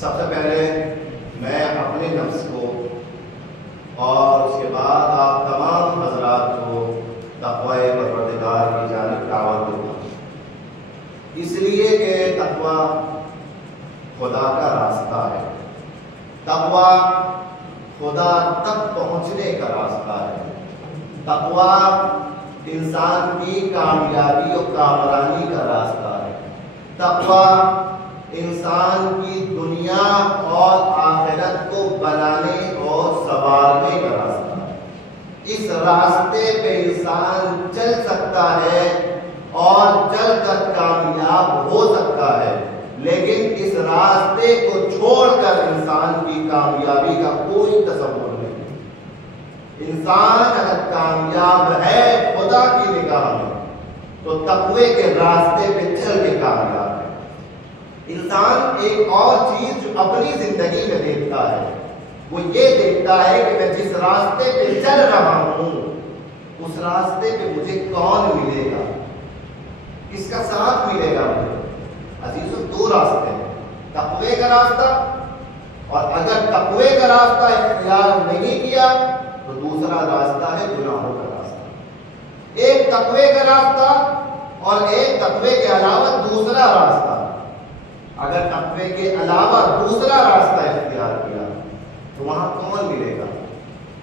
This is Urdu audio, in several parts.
سب سے پہلے میں اپنے نفس کو اور اس کے بعد آپ تمام حضرات کو تقوی پروردگار کی جانب دعوت دوں گا، اس لیے کہ تقوی خدا کا راستہ ہے، تقوی خدا تک پہنچنے کا راستہ ہے، تقوی انسان کی کامیابی اور کامرانی کا راستہ ہے، تقوی انسان کی دنیا اور آخرت کو بنانے اور سنوارنے کا راستہ ہے۔ اس راستے پہ انسان چل سکتا ہے اور چل کر کامیاب ہو سکتا ہے، لیکن اس راستے کو چھوڑ کر انسان کی کامیابی کا کوئی تصور نہیں۔ انسان اگر کامیاب ہے خدا کی نگاہ میں تو تقوی کے راستے پہ چل کے کامیاب ہے۔ انسان ایک اور چیز جو اپنی زندگی میں دیکھتا ہے وہ یہ دیکھتا ہے کہ میں جس راستے پہ چل رہا ہوں اس راستے پہ مجھے کون ملے گا، کس کا ساتھ ملے گا مجھے۔ عزیزو، دو راستے ہیں، تقوی کا راستہ، اور اگر تقوی کا راستہ اختیار نہیں کیا تو دوسرا راستہ ہے گناہوں کا راستہ۔ ایک تقوی کا راستہ اور ایک تقوی کے علاوہ دوسرا راستہ۔ اگر تقوی کے علاوہ دوسرا راستہ اختیار کیا تو وہاں کون ملے گا؟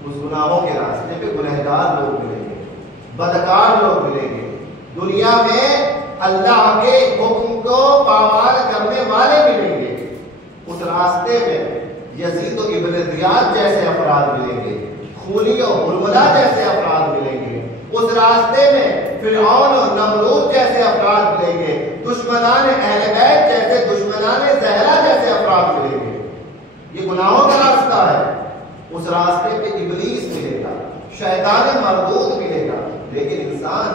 اس گناہوں کے راستے پہ گنہگار لوگ ملیں گے، بدکار لوگ ملیں گے، دنیا میں اللہ کے حکم کو پامال کرنے والے ملیں گے۔ اس راستے میں یزید و ابن زیاد جیسے افراد ملیں گے، خونی و حرملہ جیسے افراد ملیں گے۔ اس راستے میں فرعون و نمرود جیسے افراد ملیں گے، دشمنان اہل بیت جیسے، دشمنان زہرا جیسے افراد ملیں گے۔ یہ گناہوں کا راستہ ہے۔ اس راستے پہ ابلیس ملے گا، شیطان مردود ملے گا، لیکن انسان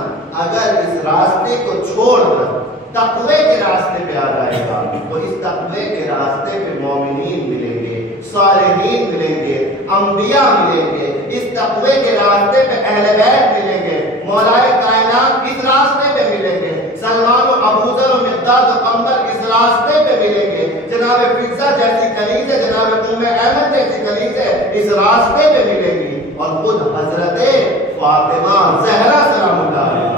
اگر اس راستے کو چھوڑ کر تقوی کے راستے پہ آ جائے گا تو اس تقوی کے راستے پہ مومنین ملیں گے، صالحین ملیں گے، انبیاء ملیں گے۔ اس تقوی کے راستے پہ اہل بیت ملیں گے، مولائے کائنات اس راستے پہ ملیں گے، سلمان و ابوذر و مقداد و قمر اس راستے پہ ملیں گے، جناب فضہ جیسی کنیزیں، جناب ام ایمن جیسی کنیزیں اس راستے پہ ملیں گی، اور خود حضرت فاطمہ زہرا سلام اللہ علیہ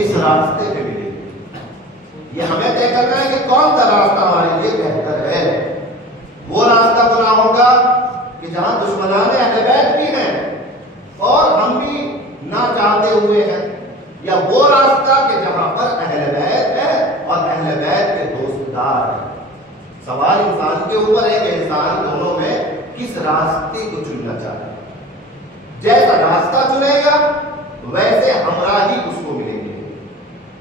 اس راستے پہ ملیں گی۔ یہ ہمیں طے کرنا ہے کہ کون سا راستہ ہمارے لیے بہتر ہے۔ وہ راستہ گناہوں کا کہ جہاں دشمنان اہل بیت بھی ہیں اور ہم بھی نہ چاہتے ہوئے ہیں، یا وہ راستہ کہ جہاں پر اہل بیت ہے اور اہل بیت کے دوستدار ہیں۔ سوال انسان کے اوپر ہے کہ انسان دونوں میں کس راستے کو چننا چاہتا ہے۔ جیسا راستہ چنے گا ویسے ہمراہی اس کو ملیں گے،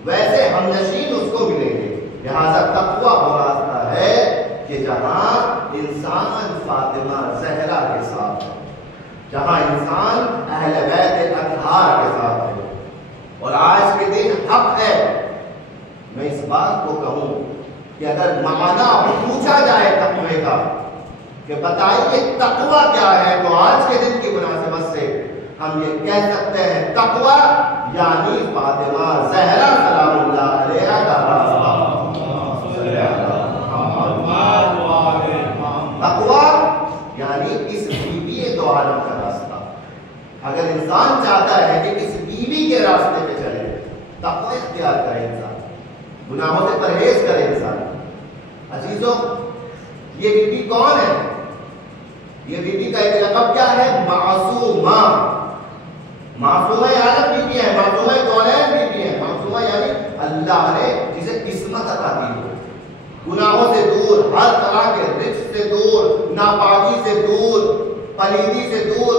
ویسے ہمنشین اس کو ملیں گے۔ لہذا تقویٰ وہ راستہ ہے کہ جہاں انسان فاطمہ زہرا کے ساتھ ہے، جہاں انسان اہل بیت اطہار کے ساتھ ہے۔ اور آج کے دن حق ہے میں اس بات کو کہوں کہ اگر معنی پوچھا جائے تقوی کا کہ بتائیے تقوی کیا ہے، تو آج کے دن کی مناسبت سے ہم یہ کہہ سکتے ہیں تقوی یعنی فاطمہ زہرا سلام اللہ علیہا کا راستہ۔ تقوی یعنی اس بیوی دو عالم کا راستہ۔ اگر انسان چاہتا ہے کہ اس بیوی کے راستے پہ چلے، تقوی اختیار کرے انسان، گناہوں سے پرہیز کرے انسان۔ عزیزوں، یہ بیوی کون ہے؟ یہ بیوی کا ایک لقب کیا ہے؟ معصومہ۔ معصومہ عالم بیوی ہے، معصومہ کونین بیوی ہے۔ معصومہ یعنی اللہ نے جسے عصمت عطا کی ہو، گناہوں سے دور، ہر طرح کے رجس سے دور، ناپاکی سے دور، پلیدی سے دور،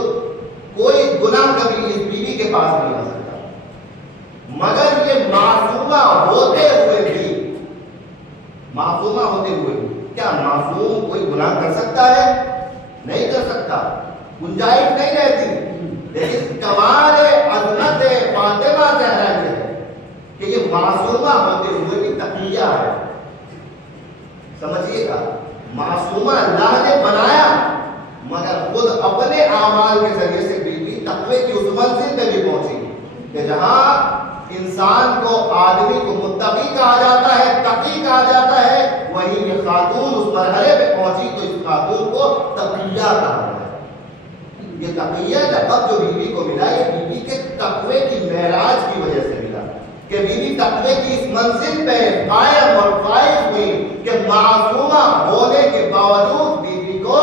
کوئی گناہ کبھی اس بیوی کے پاس نہیں آ سکتا۔ مگر یہ معصومہ ہوتے ہوئے بھی، معصومہ ہوتے ہوئے بھی، کیا معصوم کوئی گناہ کر سکتا ہے؟ نہیں کر سکتا، گنجائش نہیں رہتی۔ لیکن کمال عظمت فاطمہ زہرا یہ ہے کہ یہ معصومہ ہوتے ہوئے بھی تقیہ ہے۔ سمجھیے گا، معصومہ اللہ نے بنایا مگر خود اپنے اعمال کے ذریعے سے بیوی تقوی کی اس منزل پہ بھی پہنچی کہ جہاں انسان کو، آدمی کو متقی کہا جاتا ہے، تقی کہا تقیہ لقب جو بیوی کو ملا یہ بیوی کے تقوی کی معراج کی وجہ سے ملا کہ بیوی تقوی کی اس منزل پہ قائم اور فائز ہوئی کہ معصومہ ہونے کے باوجود بیوی کو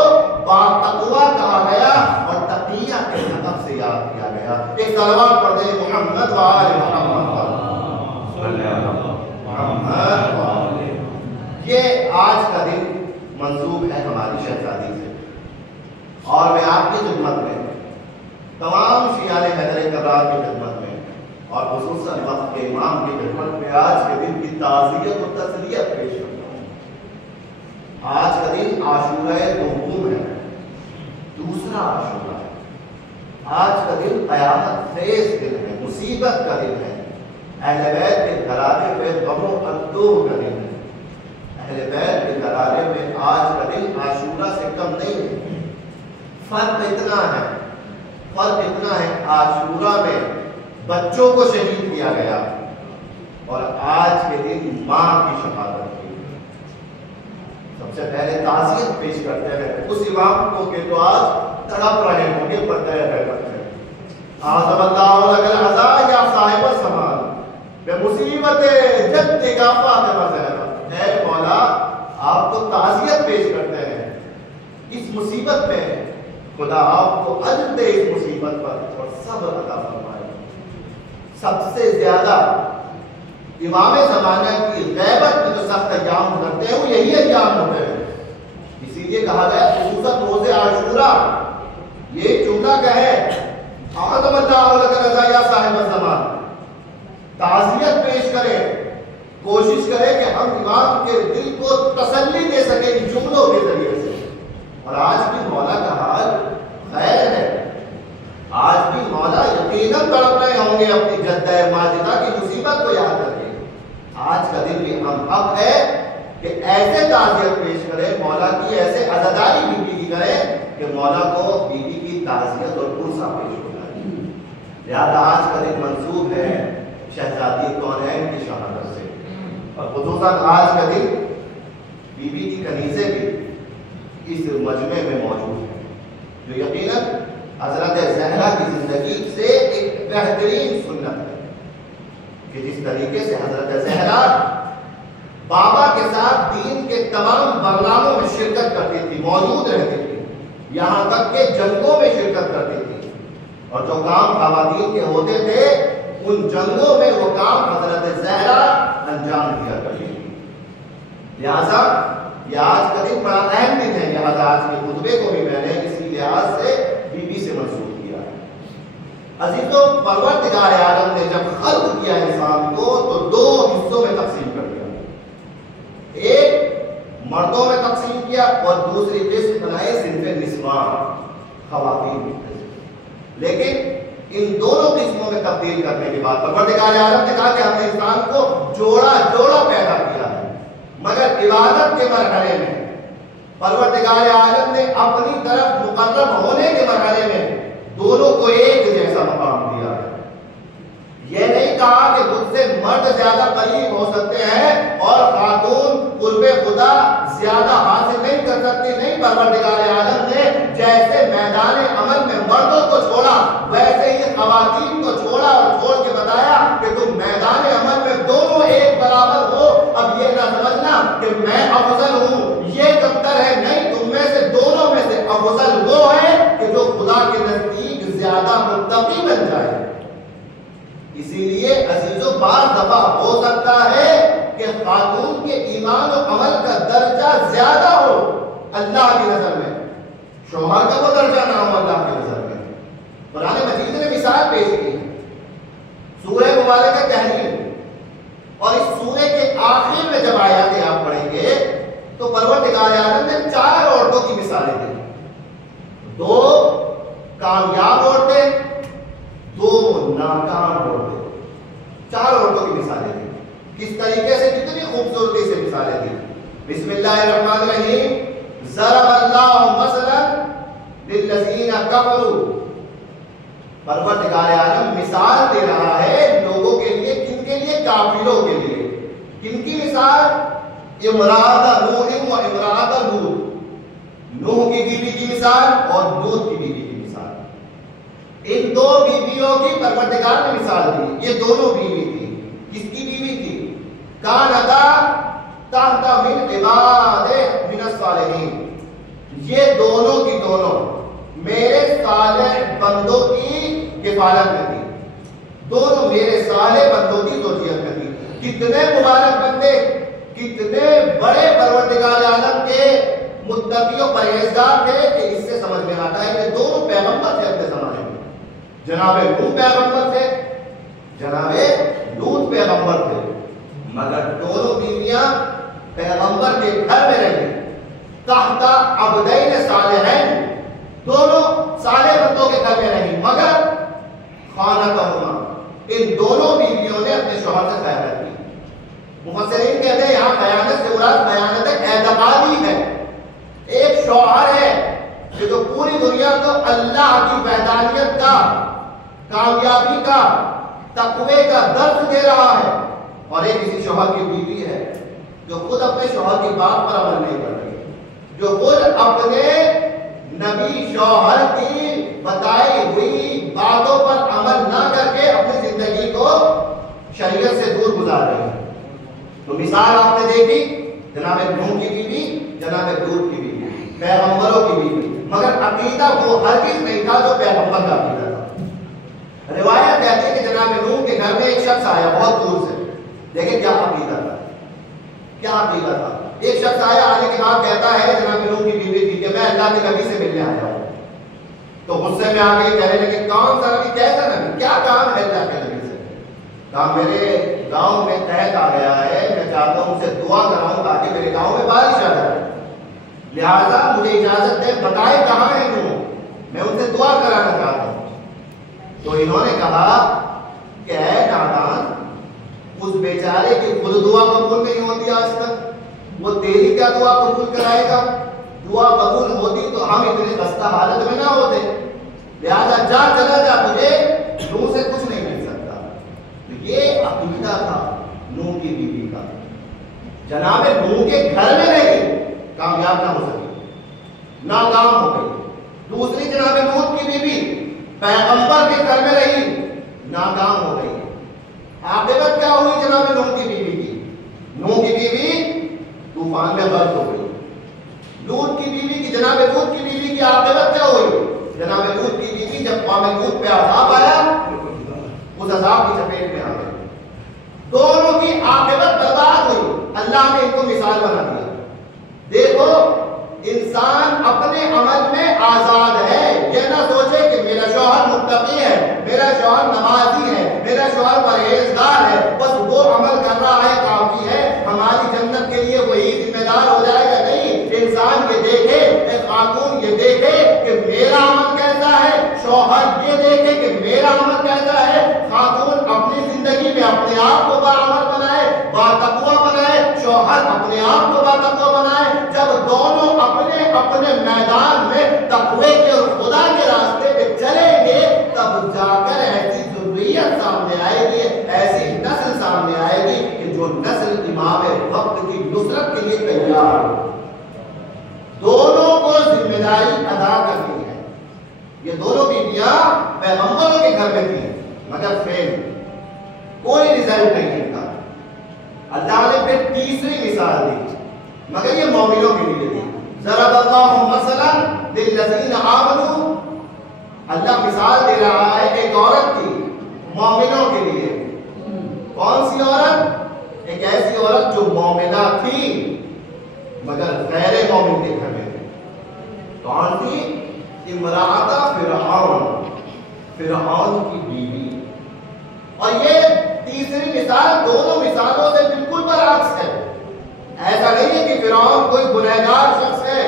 تقوی کہا گیا اور تقیہ کے لقب سے یاد کیا گیا. ایک صلوات پڑھ دیں محمد و آل محمد صلی اللہ علیہ. یہ آج کا دن منسوب ہے ہماری شہزادی سے اور میں آپ کی خدمت میں تمام شیعان حیدر کرار کی خدمت میں اور خصوصاً وقت کے امام کی خدمت میں آج کے دن کی تعزیت و تسلیت پیش کرتا ہوں. آج کا دن عاشورہ دوم ہے, دوسرا عاشورہ ہے. آج کا دن قیامت خیز دن ہے, مصیبت کا دن ہے. اہل بیت کے گھرانے پہ غم و اندوہ کا دن ہے. اہل بیت کے گھرانے میں آج کا دن عاشورہ سے کم نہیں ہے. فرق اتنا ہے عاشورہ میں بچوں کو شہید کیا گیا اور آج کے دن ماں کی شہادت کی. سب سے پہلے تعزیت پیش کرتے ہیں اس امام کو کہ تو آج تڑپ رہے ہوں گے پردہ بیٹھتے ہیں. اعظم اللہ لک العزاء یا صاحب الزمان بے مصیبت جد کا فاطمہ زہرا. اے مولا آپ کو تعزیت پیش کرتے ہیں اس مصیبت میں, خدا آپ کو اجر دے اس مصیبت پر اور صبر عطا فرمائے. سب سے زیادہ امام زمانہ کی غیبت میں جو سخت ایام گزرتے ہیں وہ یہی ایام ہوتے ہیں. اسی لیے کہا گیا خصوصاً روز عاشورہ یہ جملہ کا ہے اعظم اللہ لک العزاء یا صاحب الزمان. تعزیت پیش کریں, کوشش کریں کہ ہم امام کے دل کو تسلی دے سکیں ان جملوں کے ذریعے سے. اور آج بھی مولا کا حال خیر ہے. آج بھی مولا یقیناً تڑپ رہے ہوں گے اپنی جدہ ماجدہ کی مصیبت کو یاد کر کے. آج کا دن بھی ہم حق ہے کہ ایسے تعزیت پیش کریں مولا کی, ایسے عزاداری بیوی کی کریں کہ مولا کو بیوی کی تعزیت اور پرسہ پیش ہو جائے. لہذا آج کا دن منسوب ہے شہزادی کونین کی شہادت سے اور خصوصاً آج کا دن بیوی کی کنیزیں بھی اس مجمع میں موجود ہیں جو یقیناً حضرت زہرا کی زندگی سے ایک بہترین سنت ہے کہ جس طریقے سے حضرت زہرا بابا کے ساتھ دین کے تمام برناموں میں شرکت کرتی تھی, موجود رہتی تھی, یہاں تک کہ جنگوں میں شرکت کرتی تھی اور جو کام خواتین کے ہوتے تھے ان جنگوں میں وہ کام حضرت زہرا انجام دیا کرتی تھی. لہذا یہ آج کا دن بڑا اہم دن ہے. لہذا آج کے خطبے کو بھی میں نے اسی لحاظ سے بیوی سے منسوب کیا ہے. عزیزوں, پروردگار عالم نے جب خلق کیا انسان کو تو دو حصوں میں تقسیم کر دیا. ایک مردوں میں تقسیم کیا اور دوسری قسم بنائے صنف نسواں, خواتین. لیکن ان دونوں قسموں میں تبدیل کرنے کے بعد پروردگار عالم نے کہا کہ ہم نے انسان کو جوڑا جوڑا پیدا کیا ہے, مگر عبادت کے مرحلے میں پروردگار عالم نے اپنی طرف مقرب ہونے کے مرحلے میں دونوں کو ایک جیسا مقام دیا ہے. یہ نہیں کہا کہ مجھ سے مرد زیادہ قریب ہو سکتے ہیں اور خاتون قرب خدا زیادہ حاصل نہیں کر سکتی. نہیں, پروردگار عالم نے جیسے میدان عمل میں مردوں کو چھوڑا ویسے ہی خواتین کو چھوڑا اور چھوڑ کے بتایا کہ تم میدان عمل میں دونوں ایک برابر ہو. اب یہ نہ سمجھنا کہ میں افضل ہوں, یہ کمتر ہے. نہیں, تم میں سے دونوں میں سے افضل وہ ہے کہ جو خدا کے نزدیک زیادہ متقی بن جائے. اسی لیے عزیزوں, بعض دفعہ ہو سکتا ہے کہ خاتون کے ایمان و عمل کا درجہ زیادہ ہو اللہ کی نظر میں, شوہر کا وہ درجہ نہ ہو اللہ کی نظر میں. قرآن مجید نے مثال پیش کی ہے سورہ مبارکہ تحریم, اور اس سورہ کے آخر میں جب آیاتیں آپ پڑھیں گے تو پروردگار عالم نے 4 عورتوں کی مثالیں دی. 2 کامیاب عورتیں, 2 ناکام عورتیں. 4 عورتوں کی مثالیں دی. کس طریقے سے, کتنی خوبصورتی سے مثالیں دی. بسم اللہ الرحمن الرحیم. ضرب اللہ مثلا للذین کفروا. پروردگار عالم مثال دے رہا ہے لوگوں کے لیے. کن کے لیے؟ کافروں کے لیے. کن کی مثال؟ امرأۃ نوح و امرأۃ لوط. نوح کی بیوی کی مثال اور لوط کی بیوی کی مثال. ان دو بیویوں کی پروردگار نے مثال دی. یہ دونوں بیوی تھی. کس کی بیوی تھی؟ کانتا تحت من عباد من الصالحین. یہ دونوں کی دونوں میرے صالح بندوں کی کفالت میں تھی. دونوں میرے صالح بندوں کی زوجیت میں تھی. کتنے مبارک بندے، کتنے بڑے پروردگار عالم کے متقی و پرہیزگار تھے کہ اس سے سمجھ میں آتا ہے کہ دونوں پیغمبر تھے اپنے زمانے میں. جناب نوح پیغمبر تھے، جناب لوط پیغمبر تھے، مگر دونوں بیویاں پیغمبر کے گھر میں رہی تحت عبدین صالحین. دونوں صالح بندوں کے گھر میں رہی، مگر خانتہما، ان دونوں بیویوں نے اپنے شوہر سے خیانت کی. مفسرین کہتے ہیں یہاں خیانت سے مراد خیانت اعتقادی ہے. ایک شوہر ہے کہ جو پوری دنیا کو اللہ کی وحدانیت کا، کامیابی کا، تقوی کا درس دے رہا ہے، اور ایک کسی شوہر کی بیوی ہے جو خود اپنے شوہر کی بات پر عمل نہیں کر رہی، جو خود اپنے نبی شوہر کی بتائی ہوئی باتوں پر عمل نہ کر کے اپنی زندگی کو شریعت سے دور گزار رہی ہے. تو مثال آپ نے دیکھی، جناب نوح کی بیوی، جناب لوط کی بیوی، پیغمبروں کی بیوی، مگر عقیدہ وہ ہرگز نہیں تھا جو پیغمبر کا عقیدہ تھا. روایت کہتی ہے کہ جناب نوح کے گھر میں ایک شخص آیا بہت دور سے. دیکھیں کیا عقیدہ تھا، کیا عقیدہ تھا. ایک شخص آیا، آنے کے بعد کہتا ہے جناب نوح کی بیوی تھی کہ میں اللہ کے نبی سے ملنے آیا ہوں. تو غصے میں آ گئی، کہنے لگے کون سا نبی، کیسا نبی، کیا کام ہے اللہ کے نبی سے؟ کہا میرے گاؤں میں قحط آ گیا ہے، میں چاہتا ہوں اسے دعا کراؤں تاکہ میرے گاؤں میں بارش آ جائے، لہذا مجھے اجازت دے، بتائے کہاں ہے نوح، میں ان سے دعا کرانا چاہتا ہوں. تو انہوں نے کہا کہ اے نادان، اس بیچارے کی خود دعا قبول نہیں ہوتی آج تک، وہ تیری کیا دعا قبول کرائے گا؟ دعا قبول ہوتی تو ہم اتنے خستہ حالت میں نہ ہوتے، لہذا جا چلا جا، تجھے نوح سے کچھ نہیں مل سکتا. یہ عقیدہ تھا نوح کی بیوی کا. جناب نوح کے گھر میں رہی، کامیاب نہ ہو سکی، ناکام ہو گئی. دوسری جناب لوط کی بیوی پیغمبر کے گھر میں رہی، ناکام ہو گئی. عاقبت کیا ہوئی جناب نوح کی بیوی کی؟ نوح کی بیوی طوفان میں غرق ہو گئی. لوط کی بیوی کی، جناب لوط کی بیوی کی عاقبت کیا ہوئی؟ جناب لوط کی بیوی جب قوم لوط پہ عذاب آیا، اس عذاب کی چپیٹ میں آ گئی. دونوں کی عاقبت برباد ہوئی. اللہ نے ان کو مثال بنا دیا. دیکھو انسان اپنے عمل میں آزاد ہے. یہ نہ سوچے کہ میرا شوہر متقی ہے، میرا شوہر نمازی ہے، میرا شوہر پرہیزگار ہے، بس وہ عمل کر رہا ہے کافی ہے، ہماری جنت کے لیے وہی ذمہ دار ہو جائے گا. نہیں، انسان یہ دیکھے، ایک خاتون یہ دیکھے کہ میرا عمل کیسا ہے، شوہر یہ دیکھے کہ میرا عمل کیسا ہے. خاتون اپنی زندگی میں اپنے آپ کو باعمل بنائے، باتقوی بنائے، شوہر اپنے آپ کو باتقوی بنائے. جب دونوں اپنے میدان میں تقوی کے اور خدا کے راستے پہ چلیں گے، تب جا کر ایسی ذریت سامنے آئے گی، ایسی نسل سامنے آئے گی کہ جو نسل امام وقت کی نصرت کے لیے تیار ہو. دونوں کو ذمہ داری ادا کرنی ہے. یہ دونوں بیویاں پیغمبروں کے گھر میں تھیں، مگر فیل، کوئی رزلٹ نہیں ان کا. اللہ نے پھر تیسری مثال دی، مگر یہ مومنوں کے لیے تھی. ضرب اللہ مثلا للذین آمنوا، اللہ مثال دے رہا ہے ایک عورت کی مومنوں کے لیے. کون سی عورت؟ ایک ایسی عورت جو مومنہ تھی مگر غیر مومن کے گھر میں تھی. کون تھی؟ امرأۃ فرعون، فرعون کی بیوی. اور یہ تیسری مثال دونوں مثالوں سے بالکل برعکس ہے. ایسا نہیں ہے کہ فرعون کوئی گنہگار شخص ہے،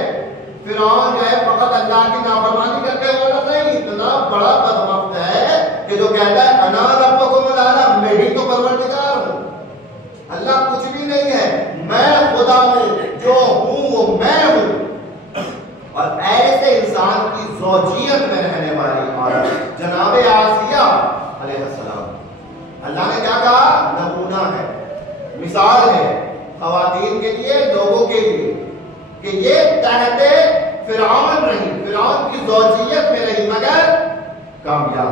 فرعون جو ہے فقط اللہ کی نافرمانی کرتے والا نہیں، اتنا بڑا بدبخت ہے کہ جو کہتا ہے انا ربکم الاعلی، میں ہی تو پروردگار ہوں. اللہ کچھ بھی نہیں ہے، میں خدا ہوں، جو ہوں وہ میں ہوں. اور ایسے انسان کی زوجیت میں رہنے والی عورت جناب آسیہ علیہ السلام، اللہ نے کیا کہا؟ نمونہ ہے، مثال ہے خواتین کے لیے، لوگوں کے لیے، کہ یہ تحت فرعون رہی، فرعون کی زوجیت میں رہی، مگر کامیاب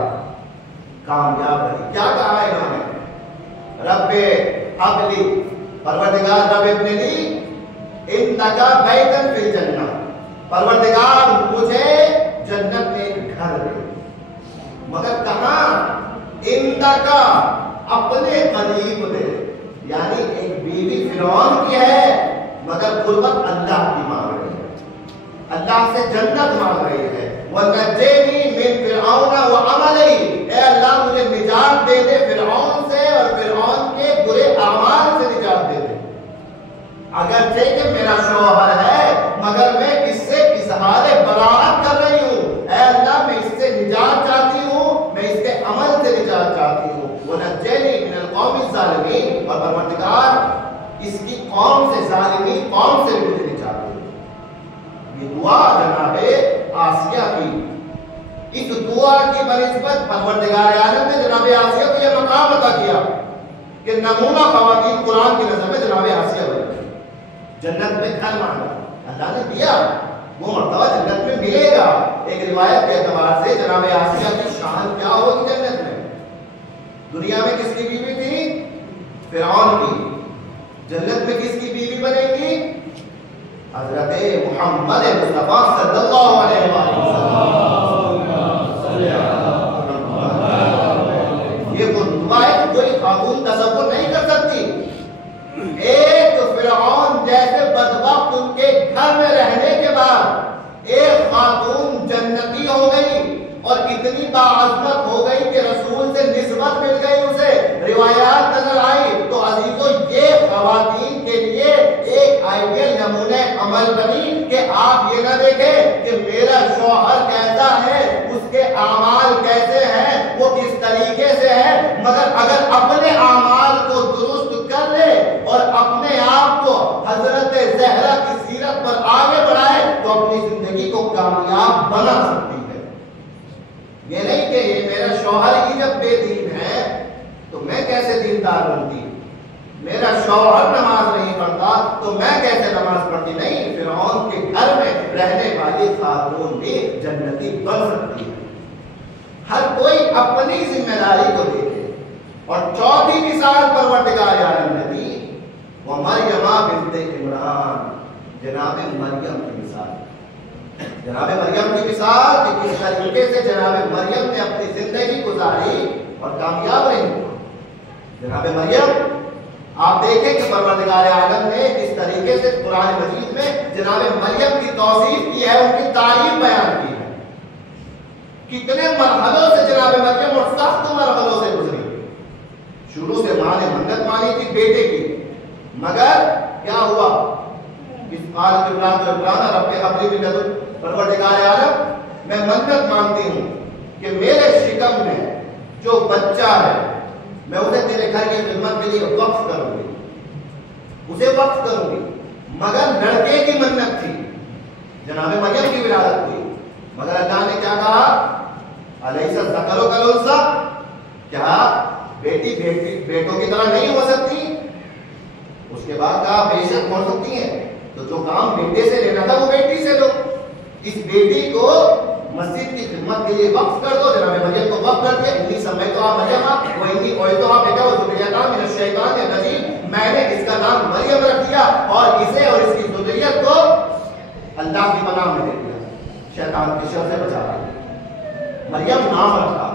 رہی. کیا کہا ہے انہوں نے؟ رب ابلی، پروردگار رب ابن لی انکا بیتن فی الجنہ، پروردگار مجھے جنت میں ایک گھر دے. مگر کہاں؟ انکا، اپنے قریب دے. یعنی ایک بیوی فرعون کی ہے مگر قربت اللہ کی مانگ رہی ہے، اللہ سے جنت مانگ رہی ہے. وَنَجِّنِي مِن فِرْعَوْنَ وَعَمَلِهِ، اے اللہ مجھے نجات دے دے فرعون سے اور فرعون کے برے اعمال سے نجات دے دے. اگرچہ کہ میرا شوہر ہے مگر میں اس سے اظہار براءت کر رہی ہوں. اے اللہ میں اس سے نجات چاہتی ہوں، میں اس کے عمل سے نجات چاہتی ہوں. وَنَجِّنِي مِنَ الْقَوْمِ الظَّالِمِينَ، اور پروردگار اس کی قوم سے، ظالمی قوم سے بھی مجھے نجات دے. یہ دعا جناب آسیہ کی، اس دعا کی بنسبت پروردگار عالم نے جناب آسیہ کو یہ مقام عطا کیا کہ نمونہ خواتین قرآن کی نظر میں جناب آسیہ بنی. جنت میں گھر مانگا، اللہ نے دیا، وہ مرتبہ جنت میں ملے گا. ایک روایت کے اعتبار سے جناب آسیہ کی شان کیا ہوگی جنت میں؟ دنیا میں کس کی بیوی تھی؟ فرعون کی. جنت میں کس کی بیوی بنے گی؟ حضرت محمد مصطفیٰ صلی اللہ علیہ وسلم. یہ دعا ہے کوئی خاتون تصور نہیں کر سکتی. ایک فرعون جیسے بدبخت ان کے گھر میں رہنے کے بعد ایک خاتون جنتی ہو گئی اور اتنی باعظمت ہو گئی کہ رسول سے نسبت مل گئی اسے، روایات نظر آئی. تو عزیزو یہ خواتین کے لیے ایک آئیڈیل نمونہ عمل بنی کہ آپ یہ نہ دیکھیں کہ میرا شوہر کیسا ہے، اس کے اعمال کیسے ہیں، وہ کس طریقے سے ہے، مگر اگر اپنے اعمال کو درست کر لے اور اپنے آپ کو حضرت زہرا کی سیرت پر آگے بڑھائے تو اپنی زندگی کو کامیاب بنا سکتی ہے. یہ نہیں کہ یہ میرا شوہر ہی جب بے دین ہے تو میں کیسے دیندار بنتی، میرا شوہر نماز نہیں پڑھتا تو میں کیسے نماز پڑھتی. نہیں، فرعون کے گھر میں رہنے والی خاتون بھی جنتی بن سکتی ہے. ہر کوئی اپنی ذمہ داری کو دیکھے. اور چوتھی مثال پروردگار عالم نے دی، وہ مریم بنت عمران، جناب مریم کی مثال. جناب مریم کی مثال کہ کس طریقے سے جناب مریم نے اپنی زندگی گزاری اور کامیاب رہی. جناب مریم آپ دیکھیں کہ پروردگار عالم نے کس طریقے سے قرآن مجید میں جناب مریم کی توصیف کی ہے، ان کی تعریف بیان کی ہے. کتنے مرحلوں سے جناب مریم اور سخت مرحلوں سے گزری. شروع سے ماں نے منت مانی تھی بیٹے کی، مگر کیا ہوا؟ اس قال عمران رب حبلی من لدن، پروردگار عالم میں منت مانتی ہوں کہ میرے شکم میں جو بچہ ہے میں اسے تیرے گھر کی خدمت کے لیے وقف کروں گی، اسے وقف کروں گی. مگر لڑکے کی منت تھی، جناب مریم کی ولادت ہوئی، مگر اللہ نے کیا کہا؟ الیس الذکر کالانثی، کیا بیٹی بیٹوں کی طرح نہیں ہو سکتی؟ اس کے بعد کہا بے شک ہو سکتی ہیں، تو جو کام بیٹے سے لینا تھا وہ بیٹی سے لو. اس بیٹی کو مسجد کی خدمت کے لیے وقف کر دو. جناب مریم کو وقف کر دیا. انی سمیتھا مریم و انی اعیذھا بک و ذریتھا من الشیطان الرجیم، میں نے اس کا نام مریم رکھ دیا اور اسے اور اس کی ذریت کو اللہ کی پناہ میں دے دیا، شیطان کی شر سے بچا دیا. مریم نام رکھا،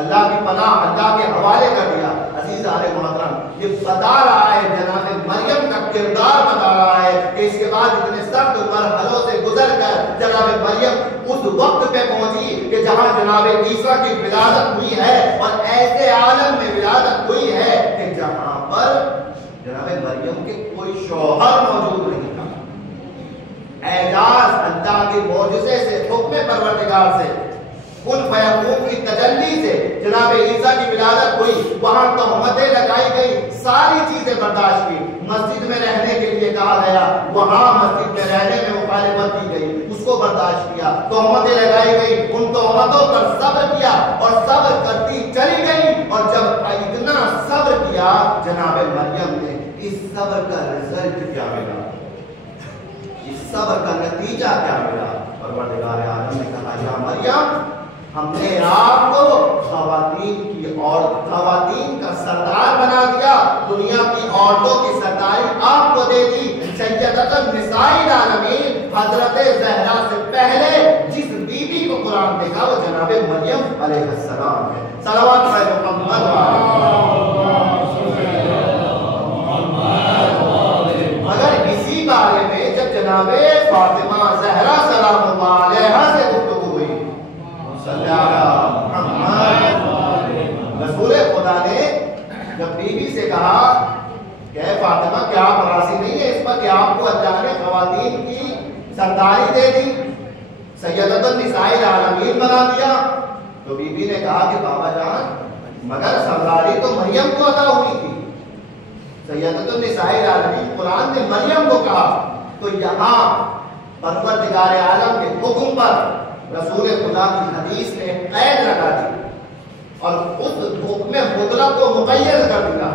اللہ کی پناہ اللہ کے حوالے کر دیا. عزیز علیہ محترم، یہ بتا رہا ہے جناب مریم کا کردار بتا رہا ہے کہ اس کے بعد اتنے سخت مرحلوں سے گزر کر جناب مریم اس وقت پہ پہنچی کہ جہاں جناب عیسیٰ کی ولادت ہوئی ہے، اور ایسے عالم میں ولادت ہوئی ہے کہ جہاں پر جناب مریم کے کوئی شوہر موجود نہیں تھا. اعجاز اللہ کے معجزے سے، حکم پروردگار سے، ان فیقون کی تجلی سے جناب عیسیٰ کی ولادت ہوئی. وہاں تہمتیں لگائی گئی، ساری چیزیں برداشت کی. مسجد میں رہنے کے لیے کہا گیا، وہاں مسجد میں رہنے میں مخالفت کی گئی، اس کو برداشت کیا. تہمتیں لگائی گئی، ان تہمتوں پر صبر کیا اور صبر کرتی چلی گئی. اور جب اتنا صبر کیا جناب مریم نے، اس صبر کا رزلٹ کیا ملا، اس صبر کا نتیجہ کیا ملا؟ پروردگار عالم نے کہا یا مریم ہم نے آپ کو خواتین کی اور خواتین کا سردار بنا دیا، دنیا کی عورتوں کی سرداری آپ کو دے دی۔ سیدۃ النساء العالمین حضرت زہرا سے پہلے جس بیوی کو قرآن دیکھا وہ جناب مریم علیہ السلام ہے۔ صلوات محمد مگر اسی بارے میں جب جناب فاطمہ زہرا سلام اللہ علیہا سے گفتگو ہوئی، رسول خدا نے جب بیوی سے کہا کہ فاطمہ کیا آپ راضی نہیں ہے اس پر کہ آپ کو اللہ نے خواتین کی سرداری دے دی، سیدۃ النساء العالمین بنا دیا، تو بیوی نے کہا کہ بابا جان مگر سرداری تو مریم کو عطا ہوئی تھی۔ سیدۃ النساء العالمین قرآن نے مریم کو کہا، تو یہاں پروردگار عالم کے حکم پر رسول خدا کی حدیث نے قید لگا دی اور اس حکم مطلق کو مقید کر دیا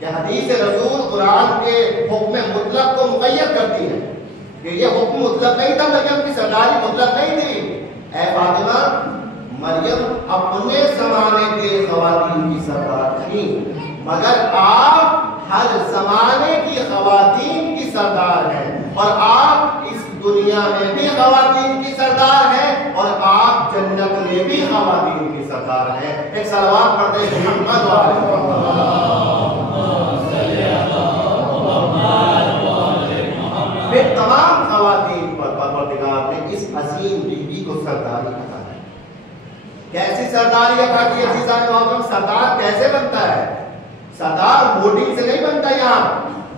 کہ حدیث رسول قرآن کے حکم مطلق کو مقید کرتی ہے کہ یہ حکم مطلق نہیں تھا، مریم کی سرداری مطلق نہیں تھی۔ اے فاطمہ، مریم اپنے زمانے کے خواتین کی سردار تھی، مگر آپ ہر زمانے کی خواتین کی سردار ہیں، اور آپ اس دنیا میں بھی خواتین کی سردار ہیں، اور آپ جنت میں بھی خواتین کی سردار ہیں۔ ایک صلوات پڑھتے ہیں محمد پھر تمام خواتین پر پروردگار نے اس عظیم بیوی کو سرداری عطا کی۔ کیسی سرداری عطا کی؟ عزیزان محترم، سردار کیسے بنتا ہے؟ سردار ووٹنگ سے نہیں بنتا،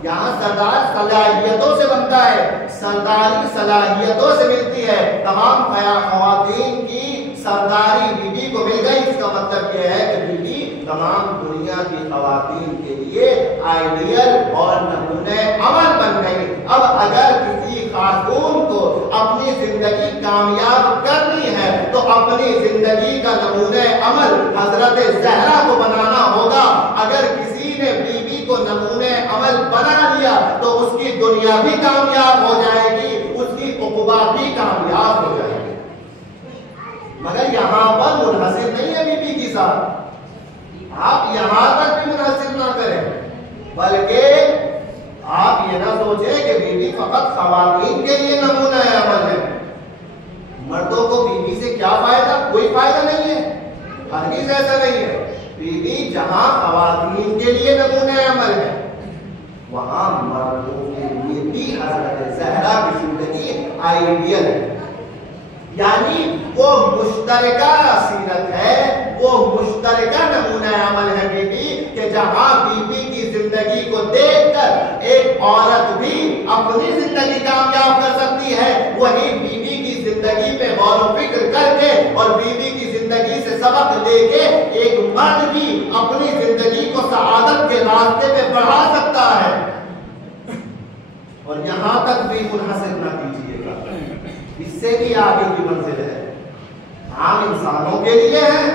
یہاں سردار صلاحیتوں سے بنتا ہے، سرداری صلاحیتوں سے ملتی ہے۔ تمام خواتین کی سرداری بیوی کو مل گئی، اس کا مطلب یہ ہے کہ بیوی تمام دنیا کی خواتین کے لیے آئیڈیل اور نمونہ عمل بن گئی۔ اب اگر کسی خاتون کو اپنی زندگی کامیاب کرنی ہے تو اپنی زندگی کا نمونہ عمل حضرت زہرا کو بنانا ہوگا۔ اگر کسی نے بیوی کو نمونہ عمل بنا لیا تو اس کی دنیا بھی کامیاب ہو جائے گی، اس کی عقبہ بھی کامیاب ہو جائے گی۔ مگر یہاں پر منحصر نہیں ہے بیوی کی ساتھ، آپ یہاں تک بھی منحصر نہ کریں، بلکہ آپ یہ نہ سوچیں کہ بیوی فقط خواتین کے لیے نمونہ عمل ہے۔ مردوں کو بیوی سے کیا فائدہ؟ کوئی فائدہ نہیں ہے، ہرگز ایسا نہیں ہے۔ بیوی جہاں خواتین کے لیے نمونہ عمل ہے، وہاں مردوں کے لیے بھی حضرت زہرا کی زندگی آئیڈیل ہے، یعنی وہ مشترکہ سیرت ہے، وہ مشترکہ نمونہ عمل ہے بیوی، کہ جہاں بیوی کی زندگی کو دیکھ کر ایک عورت بھی اپنی زندگی کامیاب کر سکتی ہے، وہی بیوی کی زندگی پہ غور و فکر کر کے اور بیوی کی زندگی سے سبق لے کے ایک مرد بھی اپنی زندگی کو سعادت کے راستے پہ بڑھا سکتا ہے۔ اور یہاں تک بھی منحصر نہ کیجیے گا، اس سے بھی آگے کی منزل ہے، عام انسانوں کے لیے ہے،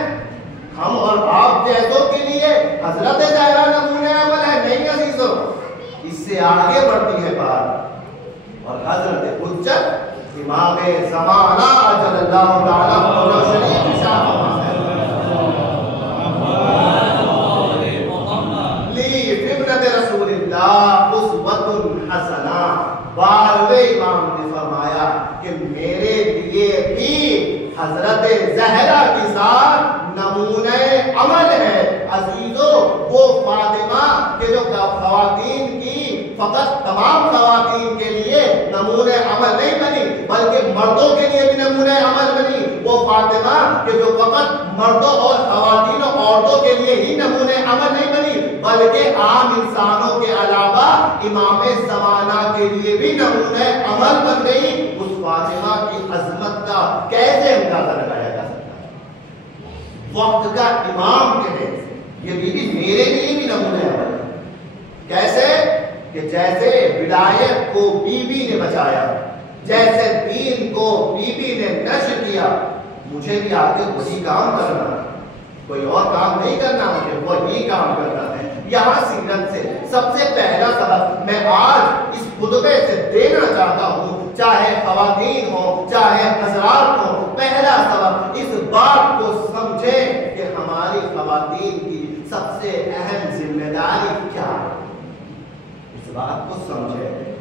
ہم اور آپ جیسوں کے لیے حضرت زہرا نمونہ عمل ہے نہیں عزیزوں، اس سے آگے بڑھتی ہے بات، اور حضرت حجت امام زمانہ اجل اللہ تعالیٰ عنہ شریف شاہ لی فبرت رسول اللہ اسوۃ حسنہ، 12ویں امام نے فرمایا کہ میرے لیے بھی حضرت زہرا کے ساتھ نمونہ عمل ہے۔ عزیزو، وہ فاطمہ کہ جو خواتین کی فقط تمام خواتین کے لیے نمونہ عمل نہیں بنی بلکہ مردوں کے لیے بھی نمونہ عمل بنی، وہ فاطمہ کہ جو فقط مردوں اور خواتین اور عورتوں کے لیے ہی نمونہ عمل نہیں بنی بلکہ عام انسانوں کے علاوہ امام زمانہ کے لیے بھی نمونہ عمل بن گئی۔ اس فاطمہ کی عظمت کا کیسے اندازہ لگایا جا سکتا ہے؟ وقت کا امام کہتے ہیں یہ بیوی میرے لیے بھی نمونہ عمل ہے۔ کیسے؟ کہ جیسے ولایت کو بیوی نے بچایا، جیسے دین کو بیوی نے نشر کیا، مجھے بھی آگے وہی کام کرنا ہے، کوئی اور کام نہیں کرنا، مجھے وہی کام کرنا ہے۔ یہاں سیرت سے سب سے پہلا سبق میں آج اس خطبے سے دینا چاہتا ہوں، چاہے خواتین ہوں چاہے حضرات ہوں، پہلا سبق اس بات کو سمجھیں کہ ہماری خواتین کی سب سے اہم ذمہ داری کیا ہے۔ اس بات کو سمجھیں،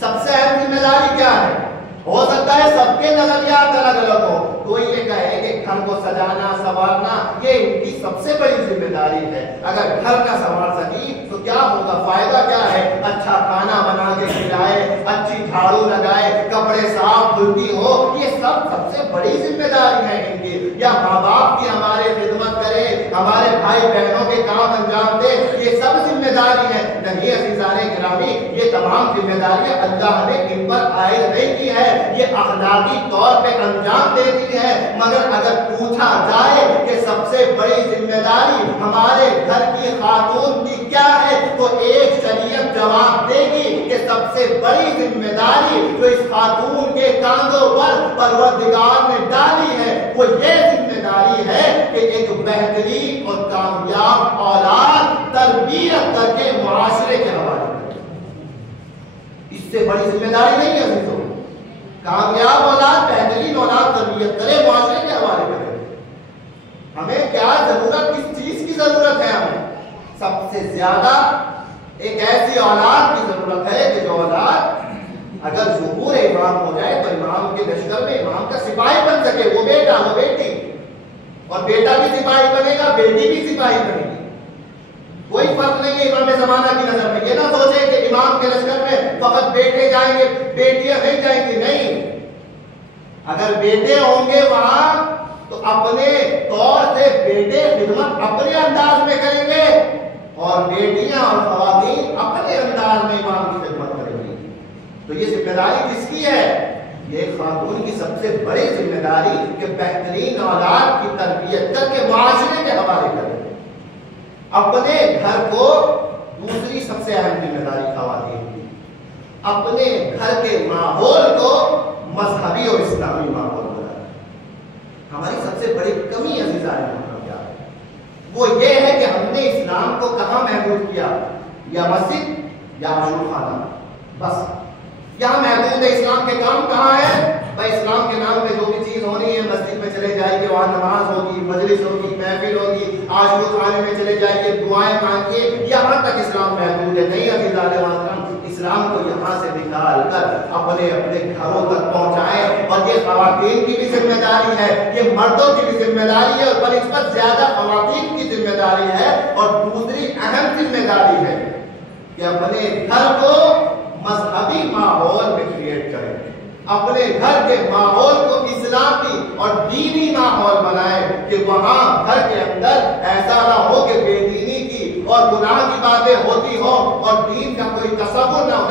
سب سے اہم ذمہ داری کیا ہے؟ ہو سکتا ہے سب کے نظریات الگ الگ ہو، کوئی یہ کہے کہ گھر کو سجانا سنوارنا یہ ان کی سب سے بڑی ذمہ داری ہے، اگر گھر کا سنوار سکی تو کیا ہوگا، فائدہ کیا ہے، اچھا کھانا بنا کے کھلائے، اچھی جھاڑو لگائے، کپڑے صاف دھلتی ہو، یہ سب سے بڑی ذمہ داری ہے ان کی، یا ماں باپ کی ہمارے خدمت کرے، ہمارے بھائی بہنوں کے کام انجام دے، یہ سب ذمہ داری ہے۔ نہیں عزیزان گرامی، یہ تمام ذمہ داریاں اللہ نے ان پر عائد نہیں کی ہے، یہ اخلاقی طور پہ انجام دیتی ہے، مگر اگر پوچھا جائے کہ سب سے بڑی ذمہ داری ہمارے گھر کی خاتون کی کیا ہے، تو ایک شریعت جواب دے گی کہ سب سے بڑی ذمہ داری جو اس خاتون کے کاندھوں پر پروردگار نے ڈالی ہے وہ یہ ذمہ داری ہے کہ ایک بہترین اور کامیاب اولاد تربیت کر کے معاشرے کے حوالے کرے۔ اس سے بڑی ذمہ داری نہیں ہے عزیزوں، کامیاب اولاد بہترین اولاد تربیت کرے، معاشرے کے حوالے کرے۔ ہمیں کیا ضرورت، کس چیز کی ضرورت ہے؟ ہمیں سب سے زیادہ ایک ایسی اولاد کی ضرورت ہے کہ جو اولاد اگر ظہور امام ہو جائے تو امام کے لشکر میں امام کا سپاہی بن سکے، وہ بیٹا وہ بیٹی، اور بیٹا بھی سپاہی بنے گا بیٹی بھی سپاہی بنے گی، کوئی فرق نہیں ہے امام زمانہ کی نظر میں۔ یہ نہ سوچے کہ امام کے لشکر میں فقط بیٹے جائیں گے بیٹیاں نہیں جائیں گی، نہیں، اگر بیٹے ہوں گے وہاں تو اپنے طور سے بیٹے خدمت اپنے انداز میں کریں گے اور بیٹیاں اور خواتین اپنے انداز میں امام کی خدمت کریں گی۔ تو یہ ذمہ داری کس کی ہے؟ یہ خاتون کی سب سے بڑی ذمہ داری کہ بہترین اولاد کی تربیت کر کے معاشرے کے حوالے کرے۔ اپنے گھر کو، دوسری سب سے اہم ذمہ داری خواتین کی، اپنے گھر کے ماحول کو مذہبی اور اسلامی ماحول بنانا۔ ہماری سب سے بڑی کمی عزیزان محترم کیا ہے؟ وہ یہ ہے کہ ہم نے اسلام کو کہاں محدود کیا؟ یا مسجد یا عاشور خانہ، بس یہاں محدود ہے۔ اسلام کے کام کہاں ہے؟ بھائی اسلام کے نام پہ جو بھی چیز ہونی ہے، مسجد میں چلے جائیے وہاں نماز ہوگی، مجلس ہوگی، محفل ہوگی، عاشور خانے میں چلے جائیے دعائیں مانگیے، یہاں تک اسلام محدود ہے۔ نہیں عزیزان محترم، اسلام کو یہاں سے نکال کر اپنے اپنے گھروں تک پہنچائیں، اور یہ خواتین کی بھی ذمہ داری ہے، یہ مردوں کی بھی ذمہ داری ہے، اور بنسبت زیادہ خواتین کی ذمہ داری ہے۔ اور دوسری اہم ذمہ داری ہے کہ اپنے گھر کو مذہبی ماحول میں کریٹ کریں، اپنے گھر کے ماحول کو اسلامی اور دینی ماحول بنائیں کہ وہاں گھر کے اندر ایسا نہ ہو کہ بے دینی کی اور گناہ کی باتیں ہوتی ہو اور دین کا کوئی تصور نہ ہو۔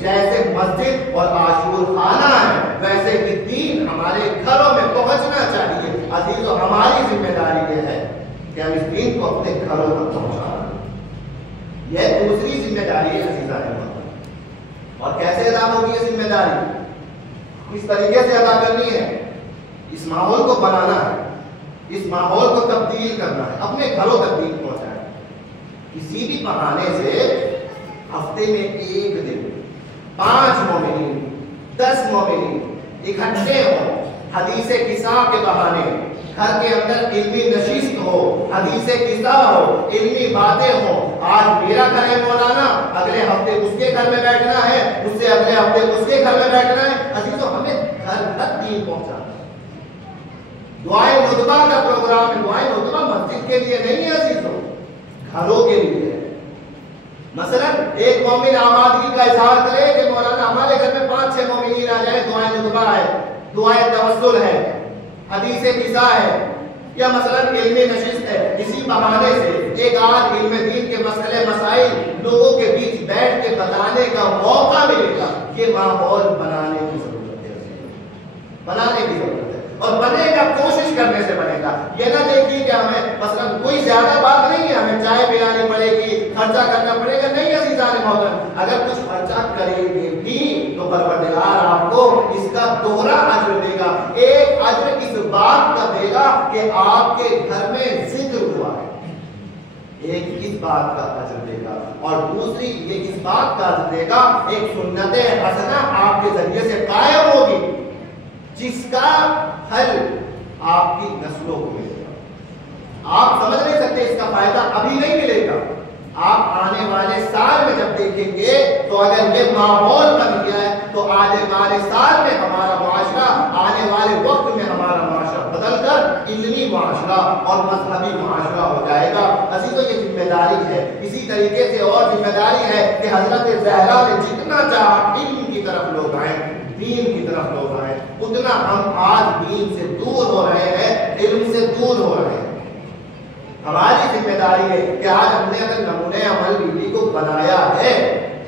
جیسے مسجد اور عاشور خانہ ہے ویسے ہی دین ہمارے گھروں میں پہنچنا چاہیے۔ عزیزو، ہماری ذمہ داری یہ ہے کہ ہم اس دین کو اپنے گھروں تک پہنچائیں، یہ دوسری ذمہ داری ہے عزیزان۔ اور کیسے ادا ہوگی یہ ذمہ داری؟ کس طریقے سے ادا کرنی ہے؟ اس ماحول کو بنانا ہے، اس ماحول کو تبدیل کرنا ہے، اپنے گھروں تک دین پہنچانا ہے۔ کسی بھی بہانے سے ہفتے میں ایک دن 5 مومنین 10 مومنین اکٹھے ہوں، حدیث قصہ کے بہانے گھر کے اندر علمی نشست ہو، حدیث قصہ ہو، علمی باتیں ہوں۔ آج میرا گھر ہے مولانا، اگلے ہفتے اس کے گھر میں بیٹھنا ہے، اس سے اگلے ہفتے اس کے گھر میں بیٹھنا ہے۔ عزیزو، ہمیں گھر تک دین پہنچانا ہے۔ دعائیں نطبہ کا پروگرام ہے، دعائیں نطبہ مسجد کے لیے نہیں ہے عزیزو، گھروں کے لیے ہے۔ مثلا ایک مومن آبادگی کا اظہار کرے کہ مولانا ہمارے گھر میں 5-6 مومنین آ جائیں، دعائیں نطبہ ہے، دعائیں توسل ہے، حدیث قصہ ہے، یا مثلا علمی نشست ہے۔ اسی بہانے سے ایک آدھ علم دین کے مسئلے مسائل لوگوں کے بیچ بیٹھ کے بتانے کا موقع ملے گا۔ یہ ماحول بنانے کی ضرورت ہے، بنانے کی ضرورت ہے، اور بنے گا کوشش کرنے سے بنے گا۔ یہ نہ دیکھیے کہ ہمیں مثلا کوئی زیادہ بات نہیں ہے، ہمیں چائے پلانی پڑے گی، خرچہ کرنا پڑے گا، نہیں عزیزان محترم، اگر کچھ خرچہ کریں گے بھی تو پروردگار آپ کو اس کا دوہرا اجر دے گا۔ ایک اجر اس بات کا دے گا کہ آپ کے گھر میں ذکر ہوا ہے، ایک اس بات کا اجر دے گا، اور دوسری یہ اس بات کا اجر دے گا ایک سنت حسنہ آپ کے ذریعے سے قائم ہوگی جس کا حل آپ کی نسلوں کو ملے گا۔ آپ سمجھ نہیں سکتے اس کا فائدہ ابھی نہیں ملے گا، آپ آنے والے سال میں جب دیکھیں گے تو اگر یہ ماحول بن گیا ہے تو آنے والے سال میں ہمارا معاشرہ، آنے والے وقت میں ہمارا معاشرہ بدل کر علمی معاشرہ اور مذہبی معاشرہ ہو جائے گا۔ عزیزو یہ ذمہ داری ہے، اسی طریقے سے اور ذمہ داری ہے کہ حضرت زہرا نے جتنا چاہا علم کی طرف لوگ آئیں، دین کی طرف لوگ آئیں، اتنا ہم آج دین سے دور ہو رہے ہیں، علم سے دور ہو رہے ہیں۔ ہماری ذمہ داری ہے کہ آج ہم نے اگر نمونہ عمل بیوی کو بنایا ہے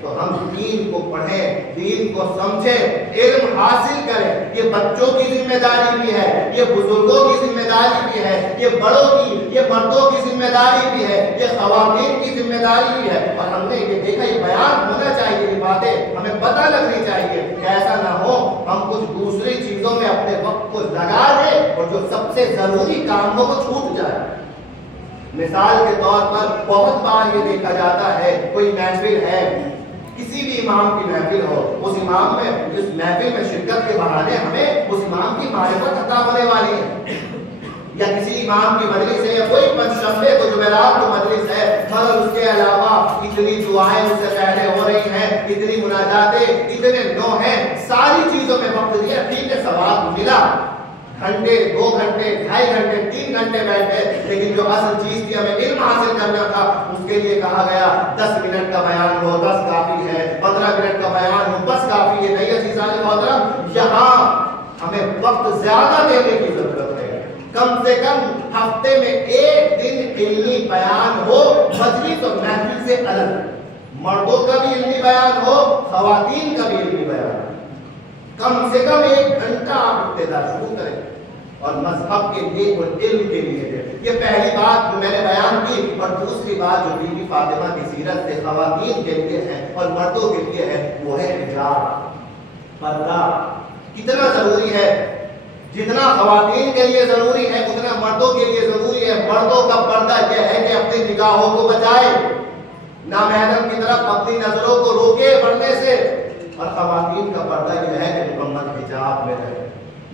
تو ہم دین کو پڑھیں، دین کو سمجھیں، علم حاصل کریں۔ یہ بچوں کی ذمہ داری بھی ہے، یہ بزرگوں کی ذمہ داری بھی ہے، یہ بڑوں کی، یہ مردوں کی ذمہ داری بھی ہے، یہ خواتین کی ذمہ داری بھی ہے۔ اور ہم نے یہ دیکھا، یہ بیان ہونا چاہیے، یہ باتیں ہمیں پتہ لگنی چاہیے کہ ایسا نہ ہو ہم کچھ دوسری چیزوں میں اپنے وقت کو لگا دیں اور جو سب سے ضروری کام ہو وہ چھوٹ جائے۔ مثال کے طور پر بہت بار یہ دیکھا جاتا ہے، کوئی محفل ہے، کسی بھی امام کی محفل ہو، اس امام میں اس محفل میں شرکت کے بہانے ہمیں اس امام کی معرفت عطا ہونے والی ہے، یا کسی امام کی مجلس ہے، یا کوئی پنجشنبے کو جمعرات کو مجلس ہے، مگر اس کے علاوہ اتنی دعائیں اس سے پہلے ہو رہی ہیں، اتنی مناجاتیں، اتنے نو ہیں، ساری چیزوں میں وقت دیا، ٹھیک ہے ثواب ملا، گھنٹے، 2 گھنٹے، 2.5 گھنٹے، 3 گھنٹے بیٹھے، لیکن جو اصل چیز تھی ہمیں علم حاصل کرنا تھا اس کے لیے کہا گیا 10 منٹ کا بیان ہو بس کافی ہے، 15 منٹ کا بیان ہو بس کافی ہے۔ نہیں عزیزان محترم، یہاں ہمیں وقت زیادہ دینے کی ضرورت ہے، کم سے کم ہفتے میں 1 دن علمی بیان ہو، مجلس اور محفل سے الگ، مردوں کا بھی علمی بیان ہو، خواتین کا بھی علمی بیان ہو، کم سے کم 1 گھنٹہ آپ ابتدا شروع کریں اور مذہب کے لیے اور علم کے لیے دیں۔ یہ پہلی بات جو میں نے بیان کی، اور دوسری بات جو بی بی فاطمہ کی سیرت سے خواتین کے لیے ہے اور مردوں کے لیے ہے وہ ہے حجاب، پردہ کتنا ضروری ہے۔ جتنا خواتین کے لیے ضروری ہے اتنا مردوں کے لیے ضروری ہے۔ مردوں کا پردہ یہ ہے کہ اپنی نگاہوں کو بچائے، نامحرم کی طرف اپنی نظروں کو روکے بڑھنے سے، اور خواتین کا پردہ یہ ہے کہ مکمل حجاب میں رہے،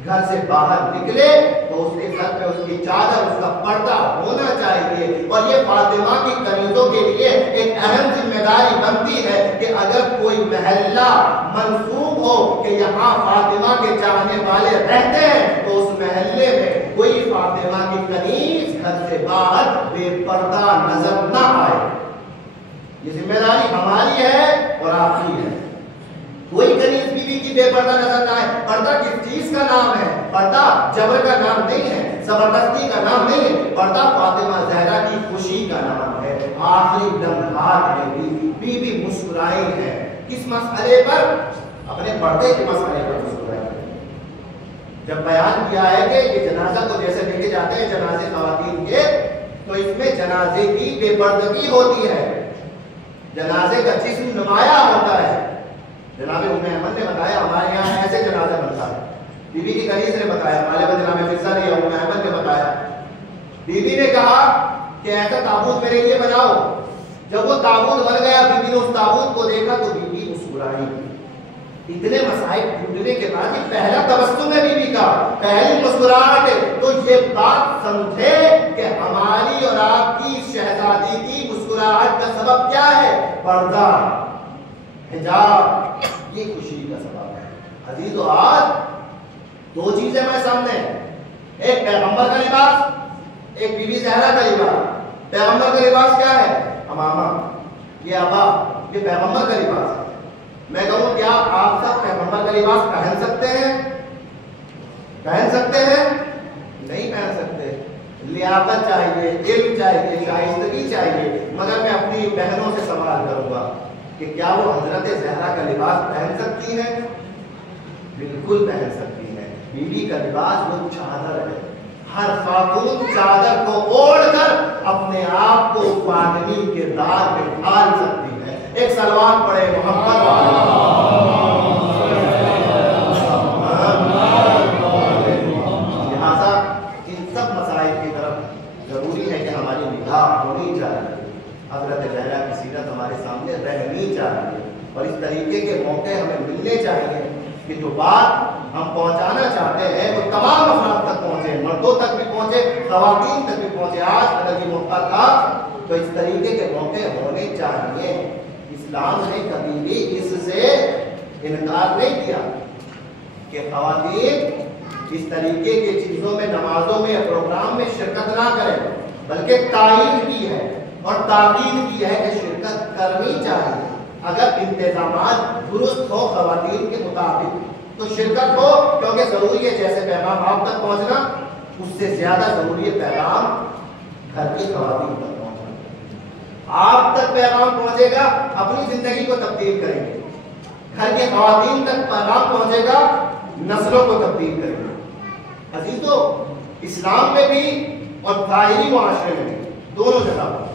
گھر سے باہر نکلے تو اس کے سر پہ اس کی چادر، اس کا پردہ ہونا چاہیے۔ اور یہ فاطمہ کی کنیزوں کے لیے ایک اہم ذمہ داری بنتی ہے کہ اگر کوئی محلہ منسوب ہو کہ یہاں فاطمہ کے چاہنے والے رہتے ہیں تو اس محلے میں کوئی فاطمہ کی کنیز گھر سے باہر بے پردہ نظر نہ آئے۔ یہ ذمہ داری ہماری ہے اور آپ کی ہے۔ کوئی کنیز بیوی کی بے پردہ نظر نہ آئے۔ پردہ کس چیز کا نام ہے؟ پردہ جبر کا نام نہیں ہے، زبردستی کا نام نہیں ہے، پردہ فاطمہ زہرا کی خوشی کا نام ہے۔ آخری لمحات میں بی بی مسکرائی ہے، کس مسئلے پر؟ اپنے پردے کے مسئلے پر مسکرائی ہے۔ جب بیان کیا ہے کہ یہ جنازہ کو جیسے لے کے جاتے ہیں جنازے خواتین کے، تو اس میں جنازے کی بے پردگی ہوتی ہے، جنازے کا جسم نمایاں ہوتا ہے۔ جناب ام ایمن نے بتایا ہمارے یہاں ایسے جنازہ بنتا ہے، بی بی کی کنیز نے بتایا، غالباً جناب فضہ نے یا ام ایمن نے بتایا، بی بی نے کہا کہ ایسا تابوت میرے لیے بناؤ۔ جب وہ تابوت بن گیا، بی بی نے اس تابوت کو دیکھا تو بی بی مسکرائی۔ اتنے مسائل ٹوٹنے کے بعد یہ پہلا تبسم ہے بی بی کا، پہلی مسکراہٹ ہے۔ تو یہ بات سمجھے کہ ہماری اور آپ کی شہزادی کی مسکراہٹ کا سبب کیا ہے؟ پردہ، حجاب، یہ خوشی کا سبب ہے۔ عزیزو آج 2 چیزیں میں سامنے ہیں، ایک پیغمبر کا لباس، ایک بی بی زہرا کا لباس۔ پیغمبر کا لباس کیا ہے؟ امامہ، یہ عبا، یہ پیغمبر کا لباس ہے۔ میں کہوں کیا آپ سب پیغمبر کا لباس پہن سکتے ہیں؟ پہن سکتے ہیں؟ نہیں پہن سکتے۔ لیاقت چاہیے، علم چاہیے، شائستگی چاہیے۔ مگر میں اپنی بہنوں سے سوال کروں گا کہ کیا وہ حضرت زہرا کا لباس پہن سکتی ہیں؟ بالکل پہن سکتی ہیں۔ بیوی کا لباس وہ چادر ہے، ہر خاتون چادر کو اوڑھ کر اپنے آپ کو پاگلی کے دار میں ڈھال سکتی ہے۔ ایک سلوات پڑھے محمد والا۔ لہذا ان سب مسائل کی طرف ضروری ہے کہ ہماری نگاہ ہونی چاہیے۔ حضرت موقع ہمیں ملنے چاہیے کہ جو بات ہم پہنچانا چاہتے ہیں وہ تمام افراد تک پہنچے، مردوں تک بھی پہنچے، خواتین تک بھی پہنچے۔ آج اگر یہ موقع تھا تو اس طریقے کے موقع ہونے چاہیے۔ اسلام نے کبھی بھی اس سے انکار نہیں کیا کہ خواتین اس طریقے کی چیزوں میں، نمازوں میں یا پروگرام میں شرکت نہ کریں، بلکہ تائید کی ہے اور تاکید کی ہے کہ شرکت کرنی چاہیے۔ اگر انتظامات درست ہو خواتین کے مطابق تو شرکت ہو، کیونکہ ضروری ہے جیسے پیغام آپ تک پہنچنا، اس سے زیادہ ضروری ہے پیغام گھر کی خواتین تک پہنچنا۔ آپ تک پیغام پہنچے گا، اپنی زندگی کو تبدیل کریں گے، گھر کی خواتین تک پیغام پہنچے گا، نسلوں کو تبدیل کریں گے۔ عزیزو، اسلام میں بھی اور ظاہری معاشرے میں بھی، دونوں جگہ پر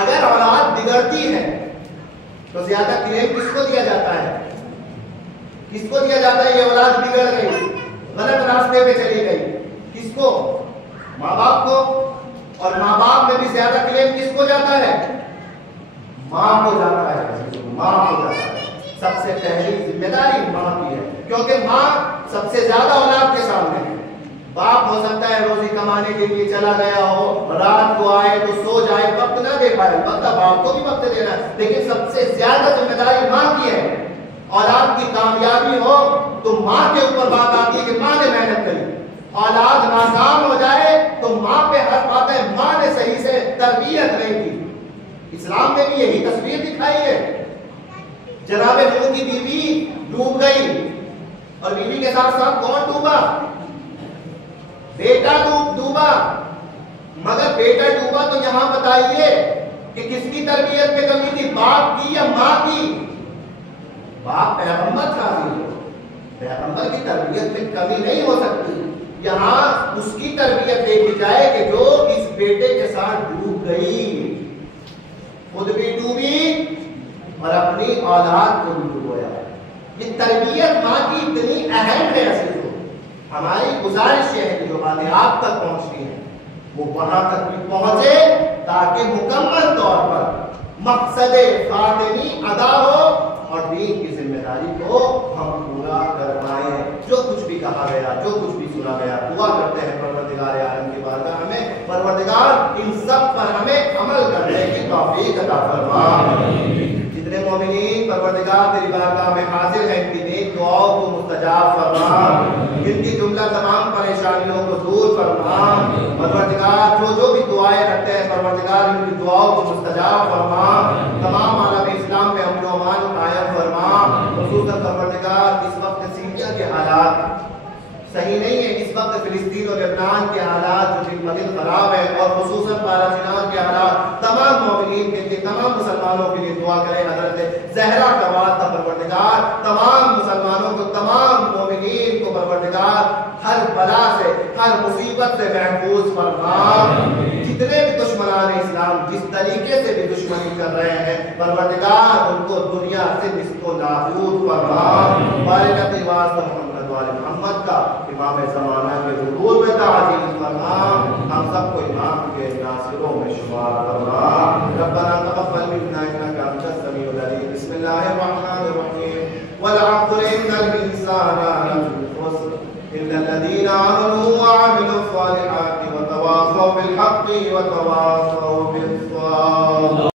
اگر اولاد بگڑتی ہے تو زیادہ کلیم کس کو دیا جاتا ہے؟ کس کو دیا جاتا ہے یہ اولاد بگڑ گئی، غلط راستے پہ چلی گئی؟ کس کو؟ ماں باپ کو۔ اور ماں باپ میں بھی زیادہ کلیم کس کو جاتا ہے؟ ماں کو جاتا ہے، ماں کو جاتا ہے۔ سب سے پہلی ذمہ داری ماں کی ہے، کیونکہ ماں سب سے زیادہ اولاد کے سامنے ہے۔ باپ ہو سکتا ہے روزی کمانے کے لیے چلا گیا ہو، رات کو آئے تو سو جائے، وقت نہ دے پائے، البتہ باپ کو بھی وقت دینا ہے، لیکن سب سے زیادہ ذمہ داری ماں کی ہے۔ اولاد کی کامیابی ہو تو ماں کے اوپر بات آتی ہے کہ ماں نے محنت کری، اولاد ناکام ہو جائے تو ماں پہ حق آتا ہے ماں نے صحیح سے تربیت نہیں کی۔ اسلام نے بھی یہی تصویر دکھائی ہے۔ جناب نوح کی بیوی ڈوب گئی، اور بیوی کے ساتھ ساتھ کون ڈوبا؟ بیٹا ڈوبا۔ مگر بیٹا ڈوبا تو یہاں بتائیے کہ کس کی تربیت میں کمی تھی، باپ کی یا ماں کی؟ باپ پیغمبر تھا، پیغمبر کی تربیت میں کمی نہیں ہو سکتی۔ یہاں اس کی تربیت دیکھی جائے کہ جو اس بیٹے کے ساتھ ڈوب گئی، خود بھی ڈوبی اور اپنی اولاد کو بھی ڈبویا۔ یہ تربیت ماں کی اتنی اہم ہے عزیزو۔ ہماری گزارش یہ ہے کہ جو باتیں آپ تک پہنچتی ہیں وہ وہاں تک بھی پہنچے، تاکہ مکمل طور پر مقصد فاطمی ادا ہو اور دین کی ذمہ داری کو ہم پورا کر پائیں۔ جو کچھ بھی کہا گیا، جو کچھ بھی سنا گیا، دعا کرتے ہیں پروردگار عالم کی بارگاہ ہمیں پروردگار ان سب پر ہمیں عمل کرنے کی توفیق عطا فرما۔ جتنے مومنین پروردگار تیری بارگاہ میں حاضر ہیں، ان کی نیک دعاؤں کو مستجاب فرما، ان کی جملہ تمام پریشانیوں کو دور فرما۔ پروردگار جو بھی دعائیں رکھتے ہیں پروردگار ان کی دعاؤں کو مستجاب فرما۔ تمام عالم اسلام میں امن و امان قائم فرما۔ خصوصاً پروردگار اس وقت سیریا کے حالات صحیح نہیں ہے، اس وقت فلسطین اور لبنان کے حالات جو دن بدن خراب ہے، اور خصوصاً پالاچینان کے حالات، تمام مومنین کے لیے، تمام مسلمانوں کے لیے دعا کریں۔ حضرت زہرا کا واسطہ پروردگار تمام مسلمانوں کو، تمام مومنین کو پروردگار ہر بلا سے، ہر مصیبت سے محفوظ فرما۔ جتنے بھی دشمنان اسلام جس طریقے سے بھی دشمنی کر رہے ہیں پروردگار ان کو دنیا سے نصف و نابود فرما۔ بارکت واسطہ محمد کا امام زمانہ کے ظہور میں تعجیل فرما، ہم سب کو امام کے ناصروں میں شمار فرما۔ ربنا تقبل منا انك انت السميع العليم۔ بسم الله الرحمن الرحيم۔ والعصر ان الانسان لفی خسر الا الذين آمنوا وعملوا الصالحات وتواصوا بالحق وتواصوا بالصبر۔